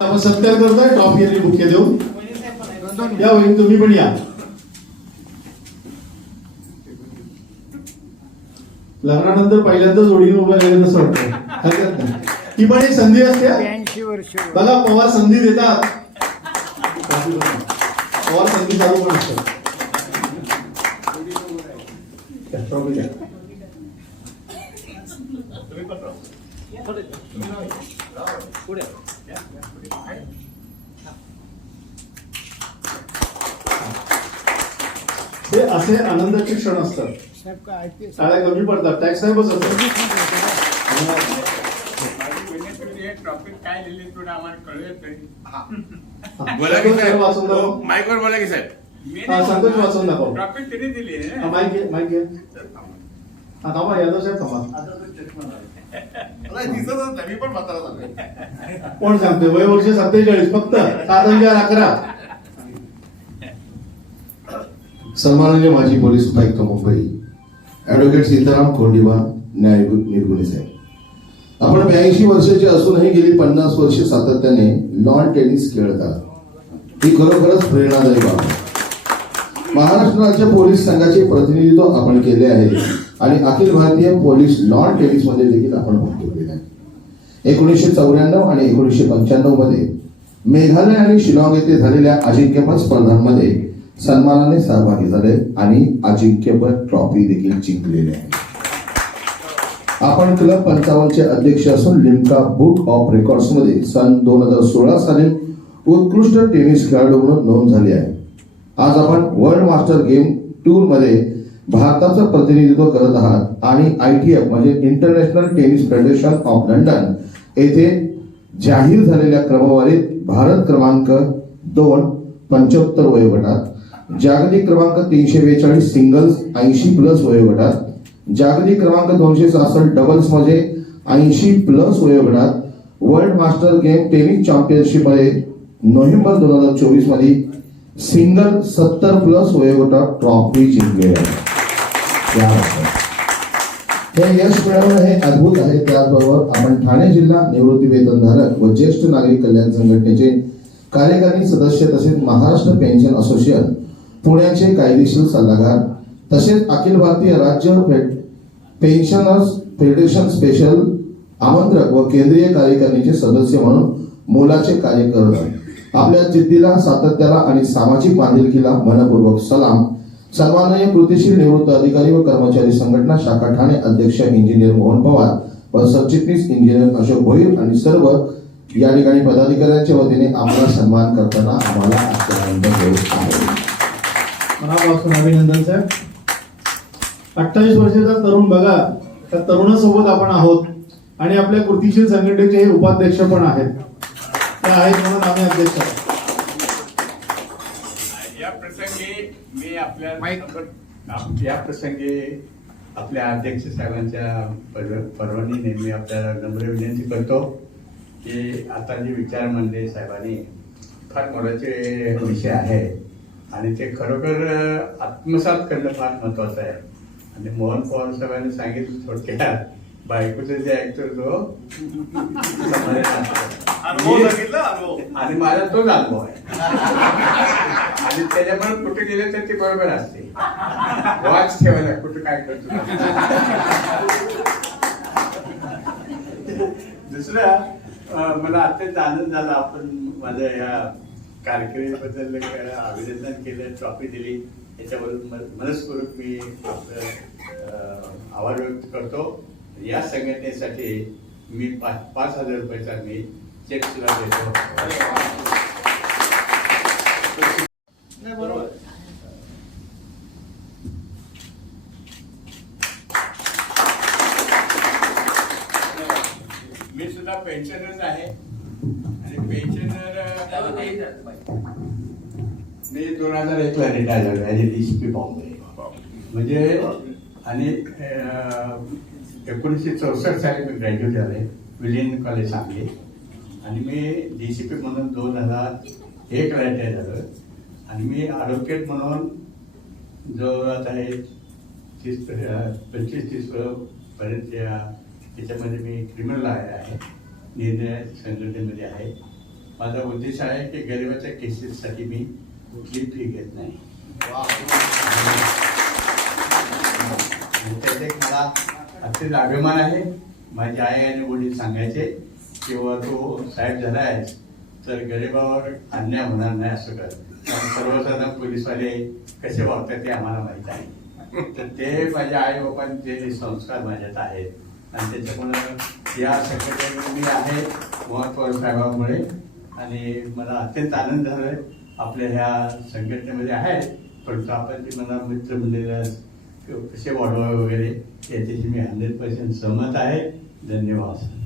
आपण सत्कार करतोय ट्रॉफी आणि बुके देऊन. या वहीन तुम्ही पण या. लग्नानंतर पहिल्यांदाच जोडीने उभा राहिलं असं वाटतं ही पण एक संधी असते बघा पवार संधी देतात. पवार संधी चालू पण असतात. हे असे आनंदाचे क्षण असतात. शाळा कमी पडतात. टॅक्स नाही बसत ट्रॉफिक काय लिहिली तुला आम्हाला कळत नाही बोला की साहेब वाचून दाखव. हो, माईकवर बोला की साहेब. मी हा, संतोष वाचून दाखव. ट्रॉफिक तिने दिली हा, माईक हा थांबा. यादव साहेब थांबा मी पण म्हातारा झालोय. कोण सांगते वय वर्ष सत्तेचाळीस फक्त सात हजार अकरा. सन्माननीय माजी पोलीस उपायुक्त मुंबई ऍडव्होकेट सीताराम कोंडिबा न्याय निर्गुणे साहेब. आपण ब्याऐंशी वर्षाचे असूनही गेली पन्नास वर्ष सातत्याने लॉन टेनिस खेळतात. ही खरोखरच प्रेरणादायी बाब आहे. महाराष्ट्र राज्य पोलीस संघाचे प्रतिनिधित्व आपण केले आहे. आणि अखिल भारतीय पोलीस लॉन टेनिसमध्ये देखील आपण भाग घेतलेला आहे एकोणीसशे चौऱ्याण्णव आणि एकोणीसशे पंच्याण्णवमध्ये मेघालय आणि शिलाँग येथे झालेल्या अजिंक्यपद स्पर्धांमध्ये सन्मानाने सहभागी झाले आणि अजिंक्यपद ट्रॉफी देखील जिंकलेले आहे. आपण क्लब पंचावन्नचे अध्यक्ष असून लिमका बुक ऑफ रेकॉर्ड्समध्ये सन दोन हजार सोळा साली उत्कृष्ट टेनिस खेळाडू म्हणून नोंद झाली आहे. आज आपण वर्ल्ड मास्टर गेम टूरमध्ये भारताचं प्रतिनिधित्व करत आहात आणि आय टी एफ म्हणजे international tennis federation of London येथे जाहीर झालेल्या क्रमवारीत भारत क्रमांक दोन पंच्याहत्तर वयोगटात जागतिक क्रमांक तीनशे बेचाळीस सिंगल्स ऐंशी प्लस वयोगटात जागतिक क्रमांक दोनशे सहासष्ट डबल्समध्ये ऐंशी प्लस वयोगटात वर्ल्ड मास्टर गेम टेनिस चॅम्पियनशिपमध्ये नोव्हेंबर दोन हजार चोवीसमध्ये सिंगल सत्तर प्लस वयोगटात ट्रॉफी जिंकले. आहे हे यश मिळवणं हे अद्भुत आहे. त्याचबरोबर आपण ठाणे जिल्हा निवृत्ती वेतनधारक व ज्येष्ठ नागरिक कल्याण संघटनेचे कार्यकारी सदस्य तसेच महाराष्ट्र पेन्शन असोसिएशन पुण्याचे कायदेशीर सल्लागार तसेच अखिल भारतीय राज्य पेन्शनर्स फेडरेशन स्पेशल आमंत्रक व केंद्रीय कार्यकारिणीचे सदस्य म्हणून मोलाचे कार्य करत आपल्या जिद्दीला सातत्याला आणि सामाजिक बांधिलकीला मनपूर्वक सलाम. सन्माननीय कृतीशील निवृत्त अधिकारी व कर्मचारी संघटना शाखा ठाणे अध्यक्ष इंजिनियर मोहन पवार व सरचिटणीस इंजिनियर अशोक भोईर आणि सर्व या ठिकाणी पदाधिकाऱ्यांच्या वतीने आम्हाला सन्मान करताना आम्हाला आहे मनापासून अभिनंदन साहेब अठ्ठावीस वर्षाचा तरुण बघा त्या तरुणासोबत आपण आहोत आणि आपल्या कृतीशील संघटनेचे हे उपाध्यक्ष पण आहेत. ते आहेत म्हणून आम्ही अध्यक्ष आहोत. प्रसंगी मी आपल्या आप- या प्रसंगी आपल्या अध्यक्ष साहेबांच्या पर- परवानगीने मी आपल्याला नम्र विनंती करतो की आता जे विचार मांडले साहेबांनी फार मोलाचे विषय आहे आणि ते खरोखर आत्मसात करणं फार महत्वाचं आहे. आणि मोहन पवार साहेबांनी सांगितलं थोडक्यात बायकोचं जे ऐकतो तो आणि माझा तोच अनुभव आहे. आणि त्याच्यामुळे कुठे गेले तर ते बरोबर असते. वॉच ठेवायला कुठे काय करतो? दुसरं मला अत्यंत आनंद झाला. आपण माझ्या या कारकिर्दीबद्दल अभिनंदन केलं ट्रॉफी दिली. याच्याबद्दल मन- मनस्पूर्वक मी आपलं आभार व्यक्त करतो. या संघटनेसाठी मी पाच पाच हजार रुपयाचा मी चेक सुद्धा देतो. पेन्शनरच आहे. आणि पेन्शनर मी दोन हजार एकला रिटायर झालो as A D C P Bombay म्हणजे आणि अं, एकोणीसशे चौसष्ट साली मी ग्रॅज्युएट झाले विलियन कॉलेज सांगली. आणि मी डी सी पी म्हणून दोन हजार एक रिटायर झालो. आणि मी ॲडव्होकेट म्हणून जो आता हे तीस पंचवीस तीस पर्यंत या त्याच्यामध्ये मी क्रिमिनल आहे. निर्णय संघटनेमध्ये आहे. माझा उद्देश आहे की गरिबाच्या केसेससाठी मी कुठली फी घेत नाही. आणि मला अतिशय अभिमान आहे. माझी आई आणि वडील सांगायचे किंवा तो साहेब झाला आहे तर गरिबावर अन्याय होणार नाही असं कर. कारण सर्वसाधारण पोलीसवाले कसे वागतात ते आम्हाला माहीत आहे. तर ते माझ्या आई बाबांचे संस्कार माझ्यात आहेत आणि त्याच्यामुळं या संघटनेमध्ये मी आहे महत्त्व साहेबांमुळे. आणि मला अत्यंत आनंद झालाय. आपल्या ह्या संघटनेमध्ये आहे. परंतु आपण ते मला मित्र म्हणलेलं कसे वाढवावे वगैरे याच्याशी मी हंड्रेड पर्सेंट सहमत आहे. धन्यवाद